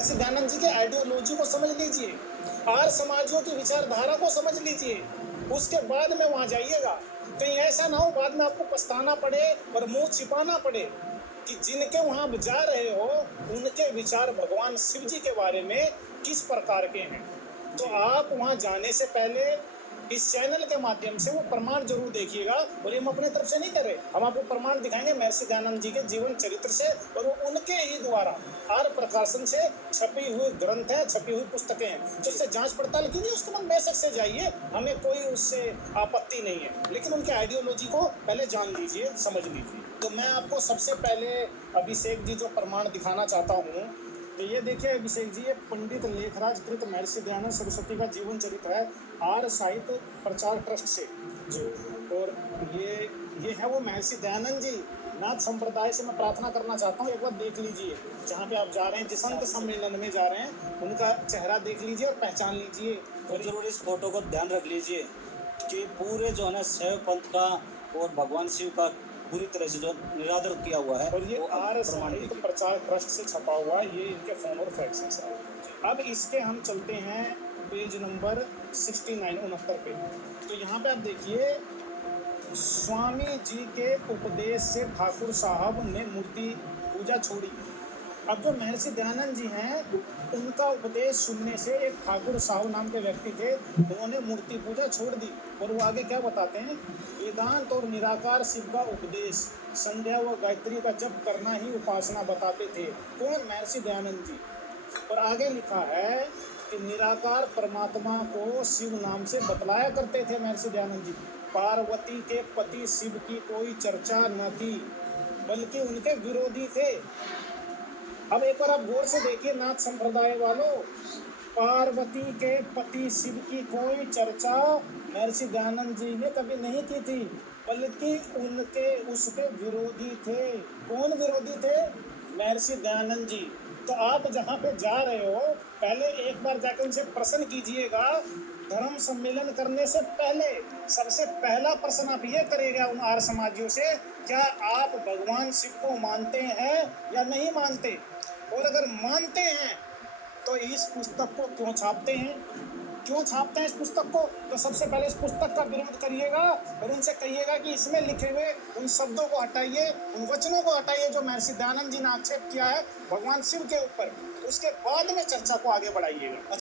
महर्षि दयानंद जी के आइडियोलॉजी को समझ लीजिए, आर्य समाजियों की विचारधारा को समझ लीजिए, उसके बाद में वहां जाइएगा। कहीं ऐसा ना हो बाद में आपको पछताना पड़े और मुंह छिपाना पड़े कि जिनके वहां जा रहे हो उनके विचार भगवान शिव जी के बारे में किस प्रकार के हैं। तो आप वहां जाने से पहले इस चैनल के माध्यम से वो प्रमाण जरूर देखिएगा। और ये हम अपने तरफ से नहीं कर रहे, हम आपको प्रमाण दिखाएंगे महर्षि दयानंद जी के जीवन चरित्र से, और वो उनके ही द्वारा आर्य प्रकाशन से छपी हुई ग्रंथ है, छपी हुई पुस्तकें हैं। तो उससे जांच पड़ताल कीजिए, उसके बाद बेशक से जाइए, हमें कोई उससे आपत्ति नहीं है, लेकिन उनके आइडियोलॉजी को पहले जान लीजिए, समझ लीजिए। तो मैं आपको सबसे पहले अभिषेक जी जो प्रमाण दिखाना चाहता हूँ, तो ये देखिए अभिषेक जी, ये पंडित लेखराज कृत महर्षि दयानंद सरस्वती का जीवन चरित्र है, आर्य साहित्य प्रचार ट्रस्ट से जो। और ये है वो महर्षि दयानंद जी। नाथ संप्रदाय से मैं प्रार्थना करना चाहता हूँ, एक बार देख लीजिए जहाँ पे आप जा रहे हैं, जिस संत सम्मेलन में जा रहे हैं उनका चेहरा देख लीजिए और पहचान लीजिए। और जरूर इस फोटो को ध्यान रख लीजिए कि पूरे जो है ना शैव पंथ का और भगवान शिव का पूरी तरह से जो निरादर किया हुआ है। और ये आर्य साहित्य प्रचार ट्रस्ट से छपा हुआ है, ये इनके फॉर्म और फैक्स हैं। अब इसके हम चलते हैं पेज नंबर 69 पे। तो यहाँ पे आप देखिए, स्वामी जी के उपदेश से ठाकुर साहब ने मूर्ति पूजा छोड़ी। अब जो महर्षि दयानंद जी हैं, उनका उपदेश सुनने से एक ठाकुर साहब नाम के व्यक्ति थे, उन्होंने मूर्ति पूजा छोड़ दी। और वो आगे क्या बताते हैं, वेदांत और निराकार शिव का उपदेश, संध्या व गायत्री का जप करना ही उपासना बताते थे। कौन? महर्षि दयानंद जी। और आगे लिखा है कि निराकार परमात्मा को शिव नाम से बतलाया करते थे महर्षि दयानंद जी। पार्वती के पति शिव की कोई चर्चा न थी, बल्कि उनके विरोधी थे। अब एक बार आप गौर से देखिए नाथ संप्रदाय वालों, पार्वती के पति शिव की कोई चर्चा महर्षि दयानंद जी ने कभी नहीं की थी, बल्कि उनके उसके विरोधी थे। कौन विरोधी थे? महर्षि दयानंद जी। तो आप जहाँ पे जा रहे हो, पहले एक बार जाकर उनसे प्रश्न कीजिएगा। धर्म सम्मेलन करने से पहले सबसे पहला प्रश्न आप ये करेगा उन आर्य समाजियों से, क्या आप भगवान शिव को मानते हैं या नहीं मानते? और अगर मानते हैं तो इस पुस्तक को क्यों छापते हैं? क्यों छापते हैं इस पुस्तक को? तो सबसे पहले इस पुस्तक का विरोध करिएगा और उनसे कहिएगा कि इसमें लिखे हुए उन शब्दों को हटाइए, उन वचनों को हटाइए जो महर्षि दयानंद जी ने आक्षेप किया है भगवान शिव के ऊपर। उसके बाद में चर्चा को आगे बढ़ाइएगा।